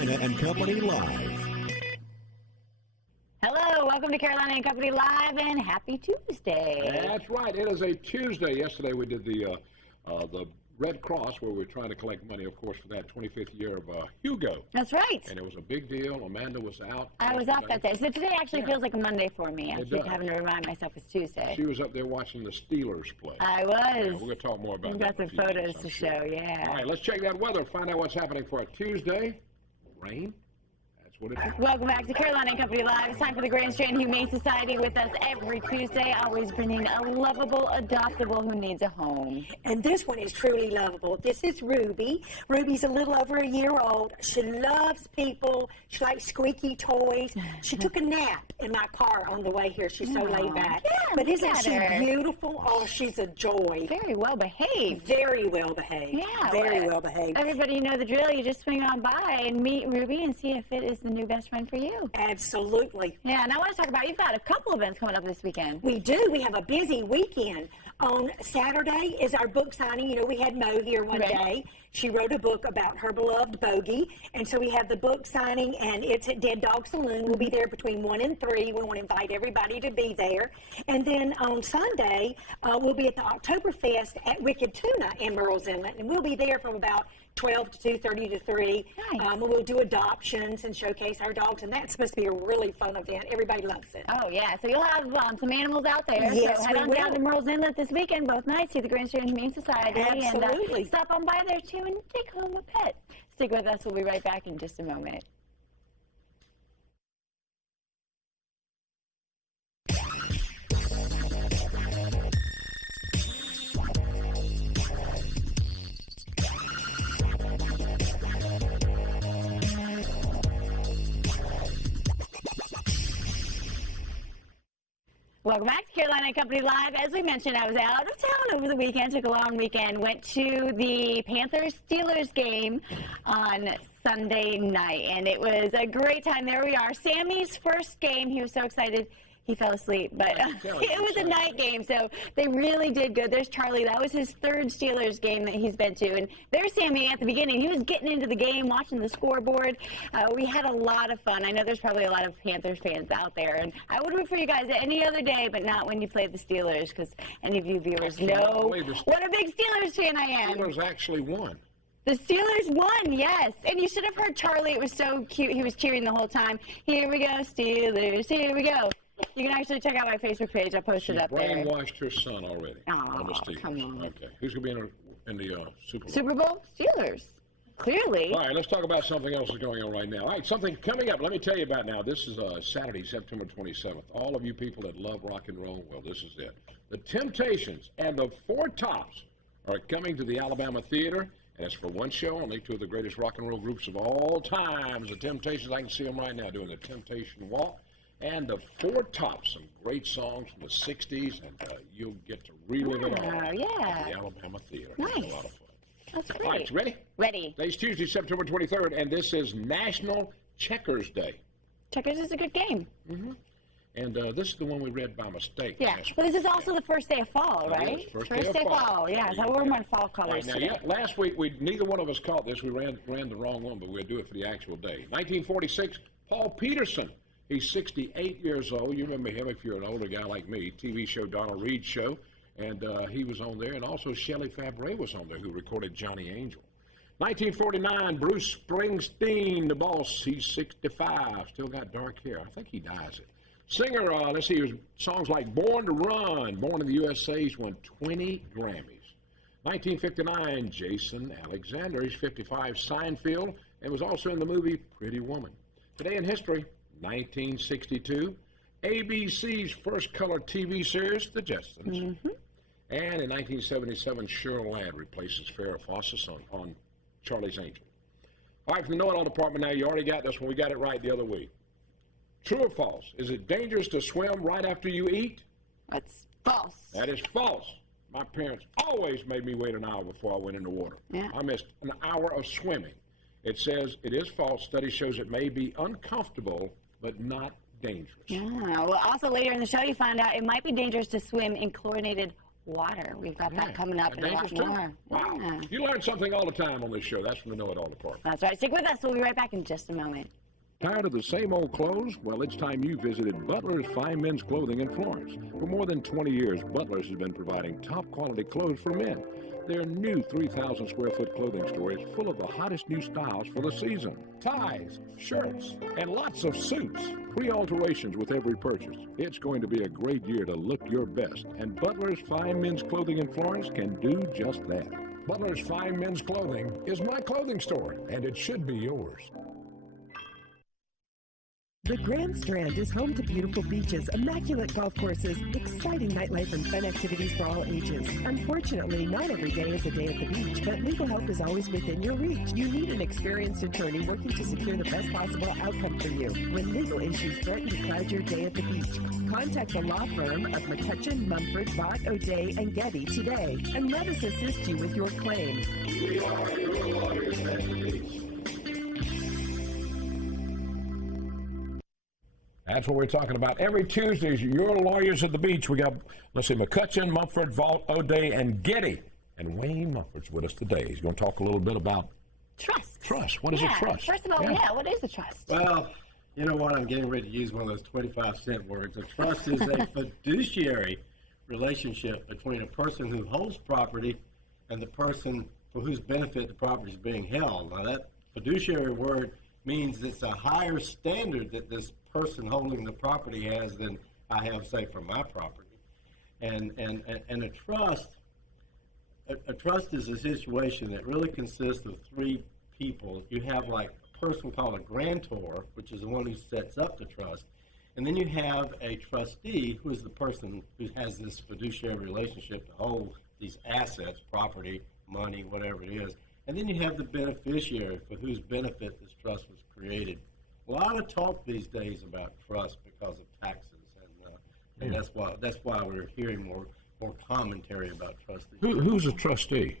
Carolina and Company Live. Hello, welcome to Carolina and Company Live, and happy Tuesday. That's right. It is a Tuesday. Yesterday we did the Red Cross, where we were trying to collect money, of course, for that 25th year of Hugo. That's right. And it was a big deal. Amanda was out. I was off that day. So today actually feels like a Monday for me. I keep does. having to remind myself it's Tuesday. She was up there watching the Steelers play. I was. Yeah, we're going to talk more about that. We've got some photos to show, yeah. All right, let's check that weather, find out what's happening for a Tuesday. Rain. What it is. Welcome back to Carolina and Company Live. It's time for the Grand Strand Humane Society with us every Tuesday, always bringing a lovable adoptable who needs a home. And this one is truly lovable. This is Ruby. Ruby's a little over a year old. She loves people. She likes squeaky toys. She took a nap in my car on the way here. She's so laid back. Yeah, but isn't she her. beautiful? Oh, she's a joy. Very well behaved. Very well behaved. Yeah. Very well behaved. Everybody, you know the drill. You just swing on by and meet Ruby and see if it is the new best friend for you. Absolutely. Yeah, and I want to talk about, you've got a couple events coming up this weekend. We do. We have a busy weekend. On Saturday is our book signing. You know, we had Mo here one day. She wrote a book about her beloved Bogey. And so we have the book signing, and it's at Dead Dog Saloon. We'll be there between 1 and 3. We want to invite everybody to be there. And then on Sunday, we'll be at the Oktoberfest at Wicked Tuna in Merle's Inlet. And we'll be there from about 12 to 2:30 to 3. Nice. We'll do adoptions and showcase our dogs, and that's supposed to be a really fun event. Everybody loves it. Oh, yeah. So you'll have some animals out there. Yes, so head on down to Merle's Inlet this weekend, both nights, see the Grand Strand Humane Society. Absolutely. And stop on by there, too, and take home a pet. Stick with us. We'll be right back in just a moment. Welcome back to Carolina and Company Live. As we mentioned, I was out of town over the weekend, took a long weekend, went to the Panthers-Steelers game on Sunday night, and it was a great time. There we are. Sammy's first game. He was so excited. He fell asleep, but it was a night game, so they really did good. There's Charlie. That was his third Steelers game that he's been to, and there's Sammy at the beginning. He was getting into the game, watching the scoreboard. We had a lot of fun. I know there's probably a lot of Panthers fans out there, and I would root for you guys any other day, but not when you play the Steelers, because any of you viewers know what a big Steelers fan I am. The Steelers actually won. The Steelers won, yes. And you should have heard Charlie. It was so cute. He was cheering the whole time. Here we go, Steelers. Here we go. You can actually check out my Facebook page. I posted it up there. Brainwashed her son already. Oh, come on. Okay. Who's going to be in the Super Bowl? Super Bowl? Steelers. Clearly. All right, let's talk about something else that's going on right now. All right, something coming up. Let me tell you about now. This is Saturday, September 27th. All of you people that love rock and roll, well, this is it. The Temptations and the Four Tops are coming to the Alabama Theater. And it's for one show only. Two of the greatest rock and roll groups of all times. The Temptations, I can see them right now doing the Temptation Walk. And the Four Tops, some great songs from the 60s, and you'll get to relive it all at the Alabama Theater. Nice. It's a lot of fun. That's great. All right, you ready? Ready. Today's Tuesday, September 23rd, and this is National Checkers Day. Checkers is a good game. Mm-hmm. And this is the one we read by mistake. Yeah, but this is also the first day of fall, right? First day of fall. Yeah, so I wore my fall colors Now, today. last week, neither one of us caught this. We ran the wrong one, but we'll do it for the actual day. 1946, Paul Peterson. He's 68 years old. You remember him if you're an older guy like me. TV show, Donald Reed's show. And he was on there. And also Shelley Fabre was on there, who recorded Johnny Angel. 1949, Bruce Springsteen, the boss. He's 65. Still got dark hair. I think he dyes it. Singer, let's see, songs like Born to Run. Born in the USA. He's won 20 Grammys. 1959, Jason Alexander. He's 55. Seinfeld. And was also in the movie Pretty Woman. Today in history, 1962, ABC's first color TV series, The Jetsons. Mm-hmm. And in 1977, Cheryl Ladd replaces Farrah Fawcett on Charlie's Angel. All right, from the know-it-all department now, you already got this one. We got it right the other week. True or false? Is it dangerous to swim right after you eat? That's false. That is false. My parents always made me wait an hour before I went in the water. Yeah. I missed an hour of swimming. It says it is false. Study shows it may be uncomfortable, but not dangerous. Yeah. Well, also later in the show, you find out it might be dangerous to swim in chlorinated water. We've got that Yeah. coming up and a lot Dangerous, too. more. Wow. Yeah. You learn something all the time on this show. That's from the Know It All department. That's right. Stick with us. We'll be right back in just a moment. Tired of the same old clothes? Well, it's time you visited Butler's Fine Men's Clothing in Florence. For more than 20 years, Butler's has been providing top-quality clothes for men. Their new 3,000-square-foot clothing store is full of the hottest new styles for the season. Ties, shirts, and lots of suits. Free alterations with every purchase. It's going to be a great year to look your best, and Butler's Fine Men's Clothing in Florence can do just that. Butler's Fine Men's Clothing is my clothing store, and it should be yours. The Grand Strand is home to beautiful beaches, immaculate golf courses, exciting nightlife, and fun activities for all ages. Unfortunately, not every day is a day at the beach, but legal help is always within your reach. You need an experienced attorney working to secure the best possible outcome for you when legal issues threaten to cloud your day at the beach. Contact the law firm of McCutcheon, Mumford, Vaught, O'Day, and Getty today, and let us assist you with your claim. We are your lawyers at the beach. That's what we're talking about. Every Tuesday is Your Lawyers at the Beach. We got, McCutcheon, Mumford, Vaught, O'Day, and Getty. And Wayne Mumford's with us today. He's going to talk a little bit about Trust. Trust. What is a trust? First of all, what is a trust? Well, you know what? I'm getting ready to use one of those 25-cent words. A trust is a fiduciary relationship between a person who holds property and the person for whose benefit the property is being held. Now, that fiduciary word means it's a higher standard that this person holding the property has than I have, say, for my property. And a trust is a situation that really consists of three people. You have like a person called a grantor, which is the one who sets up the trust, and then you have a trustee, who is the person who has this fiduciary relationship to hold these assets, property, money, whatever it is. And then you have the beneficiary for whose benefit this trust was created. A lot of talk these days about trust because of taxes, and that's why we're hearing more commentary about trustees. Who's a trustee?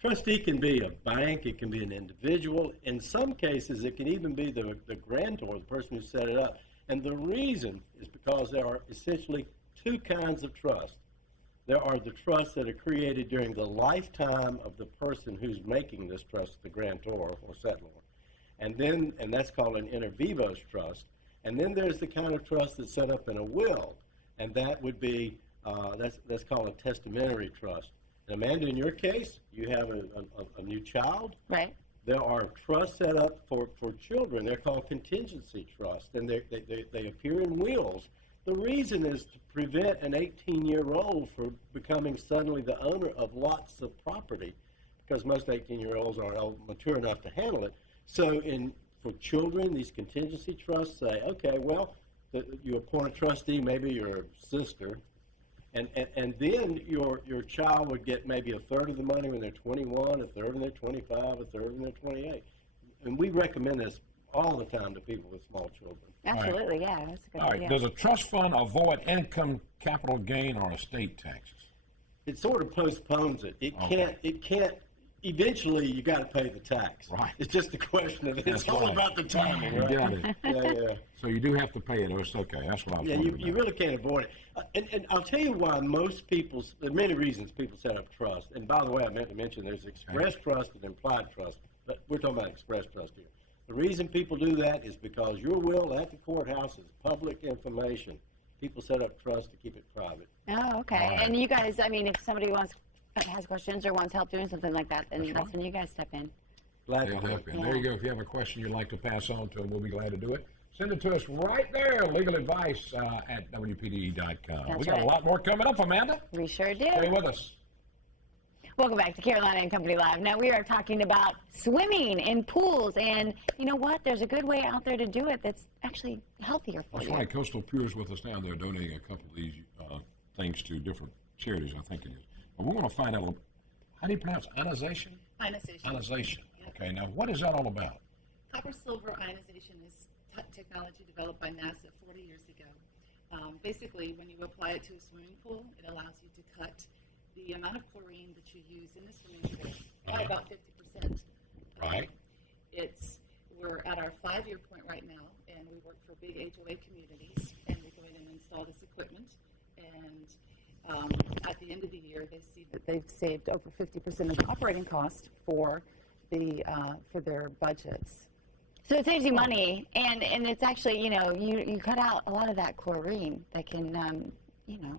Trustee can be a bank, it can be an individual. In some cases, it can even be the grantor, the person who set it up. And the reason is because there are essentially two kinds of trust. There are the trusts that are created during the lifetime of the person who's making this trust, the grantor or settlor. And that's called an inter vivos trust. And then there's the kind of trust that's set up in a will, and that would be that's called a testamentary trust. And Amanda, in your case, you have a new child. Right. There are trusts set up for children. They're called contingency trusts, and they appear in wills. The reason is to prevent an 18-year-old from becoming suddenly the owner of lots of property, because most 18-year-olds aren't mature enough to handle it. So for children, these contingency trusts say, okay, well, you appoint a trustee, maybe your sister, and then your child would get maybe a third of the money when they're 21, a third when they're 25, a third when they're 28. And we recommend this all the time to people with small children. Absolutely, yeah, that's a good All right. idea. Does a trust fund avoid income, capital gain, or estate taxes? It sort of postpones it. It can't. Eventually, you got to pay the tax. Right. It's just a question of it's That's all right. about the timing, You right? got it. Yeah. So you do have to pay it, or it's okay. That's what I was Yeah, wondering you about. really can't avoid it. And I'll tell you why there are many reasons people set up trust. And by the way, I meant to mention there's express trust and implied trust, but we're talking about express trust here. The reason people do that is because your will at the courthouse is public information. People set up trust to keep it private. Oh, okay. All right. And you guys, I mean, if somebody has questions or wants help doing something like that, then that's when you guys step in. Glad They'll to help you. Yeah. There you go. If you have a question you'd like to pass on to them, we'll be glad to do it. Send it to us right there, legal advice at WPDE.com. That's We got right. a lot more coming up, Amanda. We sure do. Stay with us. Welcome back to Carolina and Company Live. Now we are talking about swimming in pools, and you know what? There's a good way out there to do it that's actually healthier for That's you. right. Coastal Pure's with us now. They're donating a couple of these things to different charities, I think it is. But we want to find out, how do you pronounce ionization? Ionization. Ionization. Yep. Okay, now what is that all about? Copper-silver ionization is technology developed by NASA 40 years ago. Basically, when you apply it to a swimming pool, it allows you to cut the amount of chlorine that you use in the swimming pool by about 50%. Right. We're at our 5-year point right now, and we work for big HOA communities, and we go in and install this equipment, and at the end of the year, they see that they've saved over 50% of the operating cost for their budgets. So it saves you money, and it's actually, you cut out a lot of that chlorine that can,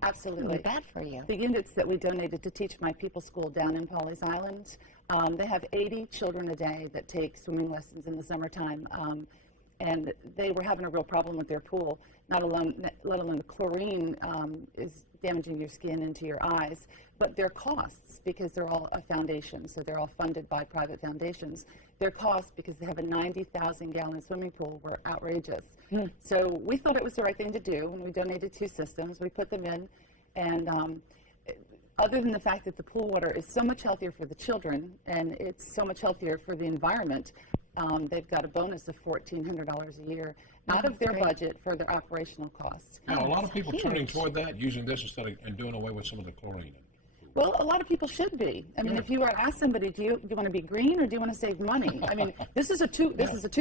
Absolutely. be bad for you. The units that we donated to Teach My People School down in Pawleys Island, they have 80 children a day that take swimming lessons in the summertime, and they were having a real problem with their pool. Let alone the chlorine is damaging your skin into your eyes, but their costs, because they're all a foundation, so they're all funded by private foundations, their costs, because they have a 90,000-gallon swimming pool, were outrageous. So we thought it was the right thing to do when we donated 2 systems. We put them in, and other than the fact that the pool water is so much healthier for the children and it's so much healthier for the environment, they've got a bonus of $1,400 a year out of their budget for their operational costs. Now, a lot of people turning toward that, using this instead of and doing away with some of the chlorine. Well, a lot of people should be. I mean, if you were to ask somebody, do you want to be green or do you want to save money? I mean, this is a two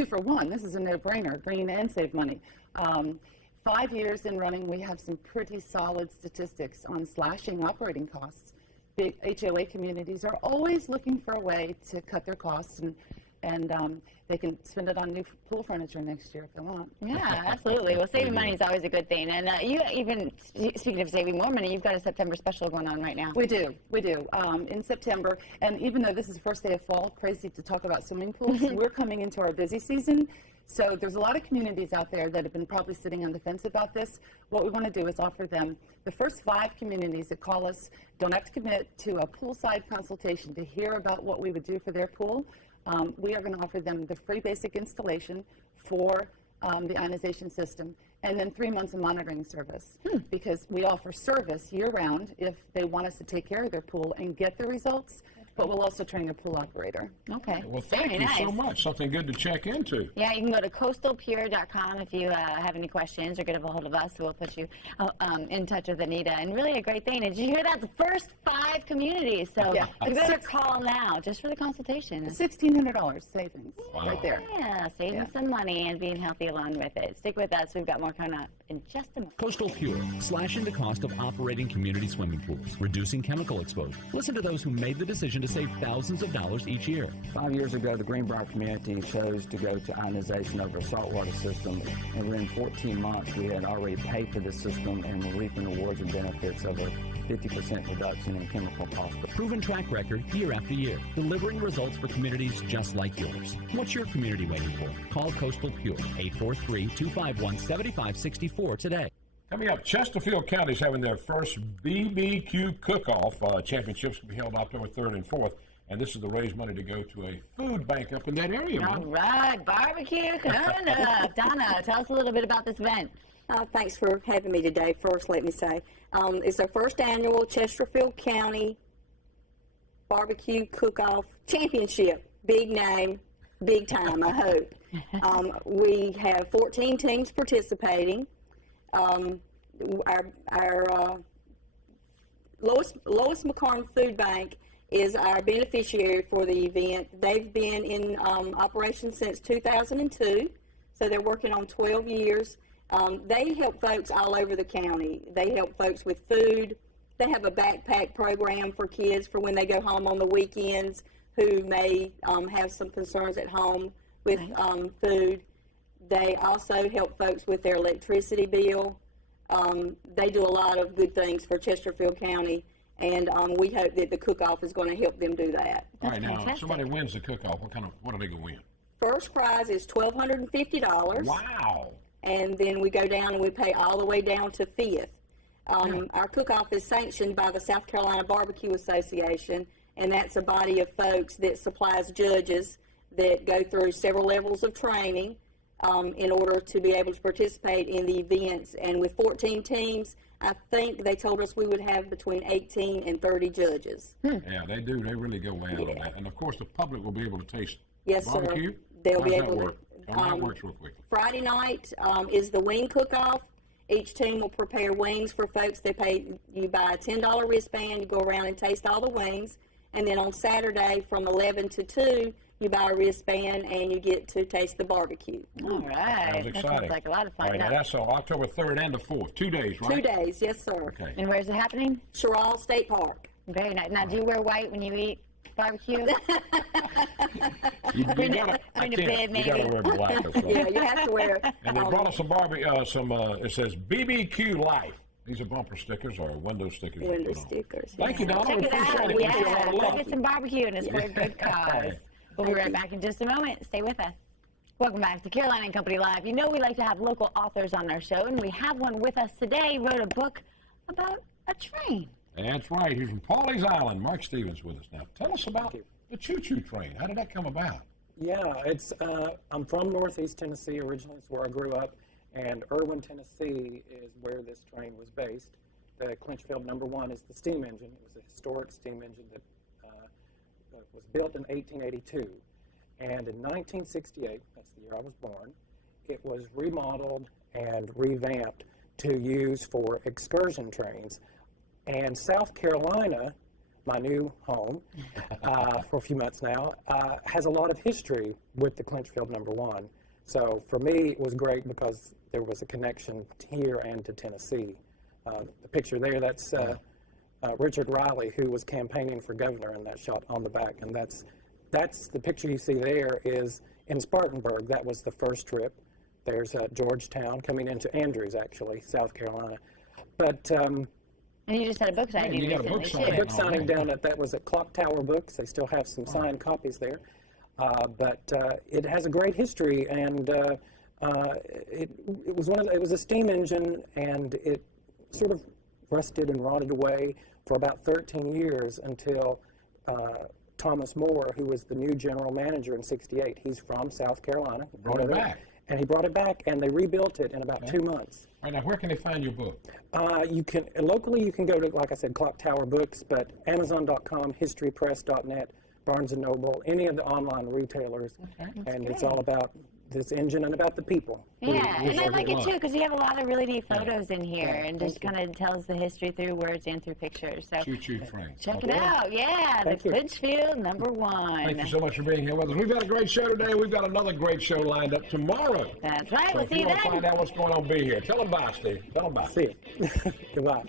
for one. This is a no-brainer, green and save money. 5 years in running, we have some pretty solid statistics on slashing operating costs. Big HOA communities are always looking for a way to cut their costs, and they can spend it on new pool furniture next year if they want. Yeah, absolutely. Well, saving money is always a good thing. And you even, speaking of saving more money, you've got a September special going on right now. We do. In September, and even though this is the first day of fall, crazy to talk about swimming pools, we're coming into our busy season. So there's a lot of communities out there that have been probably sitting on the fence about this. What we want to do is offer them, the first 5 communities that call us don't have to commit to a poolside consultation to hear about what we would do for their pool. We are going to offer them the free basic installation for the ionization system, and then 3 months of monitoring service, because we offer service year-round if they want us to take care of their pool and get the results, but we'll also train a pool operator. Okay. Well, thank you so much. Something good to check into. Yeah, you can go to coastalpure.com if you have any questions or get a hold of us. We'll put you in touch with Anita. And really a great thing. Did you hear that? The first 5 communities. So you better call now just for the consultation. $1,600 savings right there. Yeah, saving some money and being healthy along with it. Stick with us. We've got more coming up in just a moment. Coastal Pure, slashing the cost of operating community swimming pools, reducing chemical exposure. Listen to those who made the decision to save thousands of dollars each year. 5 years ago, the Greenbrier community chose to go to ionization over a saltwater system, and within 14 months, we had already paid for this system and were reaping rewards and benefits of a 50% reduction in chemical costs. Proven track record year after year, delivering results for communities just like yours. What's your community waiting for? Call Coastal Pure, 843-251-7564 today. Coming up, Chesterfield County is having their first BBQ cook-off. Championships will be held October 3rd and 4th. And this is to raise money to go to a food bank up in that area. All right, barbecue coming up. Donna, tell us a little bit about this event. Thanks for having me today. First, let me say, it's our first annual Chesterfield County Barbecue Cook-Off Championship. Big name, big time, I hope. We have 14 teams participating. Our Lois McCarn Food Bank is our beneficiary for the event. They've been in operation since 2002, so they're working on 12 years. They help folks all over the county. They help folks with food. They have a backpack program for kids for when they go home on the weekends who may have some concerns at home with food. They also help folks with their electricity bill. They do a lot of good things for Chesterfield County, and we hope that the cook-off is going to help them do that. All right, now, if somebody wins the cook-off, what are they going to win? First prize is $1,250. Wow. And then we go down and we pay all the way down to 5th. Our cook-off is sanctioned by the South Carolina Barbecue Association, and that's a body of folks that supplies judges that go through several levels of training in order to be able to participate in the events. And with 14 teams, I think they told us we would have between 18 and 30 judges. Yeah, they do. They really go way out on that. And, of course, the public will be able to taste yes, barbecue. Sir. They'll How be does able that work? That works real quick. Friday night is the wing cook-off. Each team will prepare wings for folks. You buy a $10 wristband, you go around and taste all the wings. And then on Saturday from 11 to 2, You buy a wristband, and you get to taste the barbecue. All right. Sounds That exciting. sounds like a lot of All fun. right, now that's October 3rd and the 4th. 2 days, right? 2 days, yes, sir. Okay. And where's it happening? Sherrall State Park. Very nice. Now, do you wear white when you eat barbecue? You Bring gotta, it- I bring it can't. bid, You gotta maybe. wear black. That's right. Yeah, you have to wear. And they brought us some it says BBQ Life. These are bumper stickers or window stickers. you Window put on. stickers. Thank you, Donna. Check We it appreciate out. it. We appreciate Yeah, a go lot. get some barbecue, and it's for a good cause. We'll be right back in just a moment. Stay with us. Welcome back to Caroline and Company Live. You know we like to have local authors on our show, and we have one with us today. Wrote a book about a train. That's right. He's from Pawleys Island. Mark Stevens with us now. Tell us about the choo-choo train. How did that come about? Yeah, I'm from Northeast Tennessee originally. It's where I grew up, and Irwin, Tennessee is where this train was based. The Clinchfield number 1 is the steam engine. It was a historic steam engine that was built in 1882. And in 1968, that's the year I was born, it was remodeled and revamped to use for excursion trains. And South Carolina, my new home for a few months now, has a lot of history with the Clinchfield number 1. So for me, it was great because there was a connection here and to Tennessee. The picture there, that's Richard Riley, who was campaigning for governor, and that shot on the back. And that's the picture you see there is in Spartanburg. That was the first trip. There's Georgetown coming into Andrews, actually, South Carolina. But And you just had a book signing you got a recently, book too. signing. book signing down that was at Clock Tower Books. They still have some signed copies there. But it has a great history, and it was a steam engine, and it sort of rusted and rotted away for about 13 years until Thomas Moore, who was the new general manager in '68. He's from South Carolina. Brought it back. And he brought it back, and they rebuilt it in about 2 months. All right, now where can they find your book? You can locally. You can go to, like I said, Clock Tower Books, but Amazon.com, HistoryPress.net, Barnes and Noble, any of the online retailers, and it's all about this engine and about the people. Yeah, and I like it too because you have a lot of really neat photos in here, and just kind of tells the history through words and through pictures. So Choo-choo train. check it out. Yeah, Thank the you. Clinchfield number 1. Thank you so much for being here with us. We've got a great show today. We've got another great show lined up tomorrow. That's right. So We'll if see you you want to then. find out what's going on, be here. Tell them bye, Steve. Tell them bye. See you. Goodbye.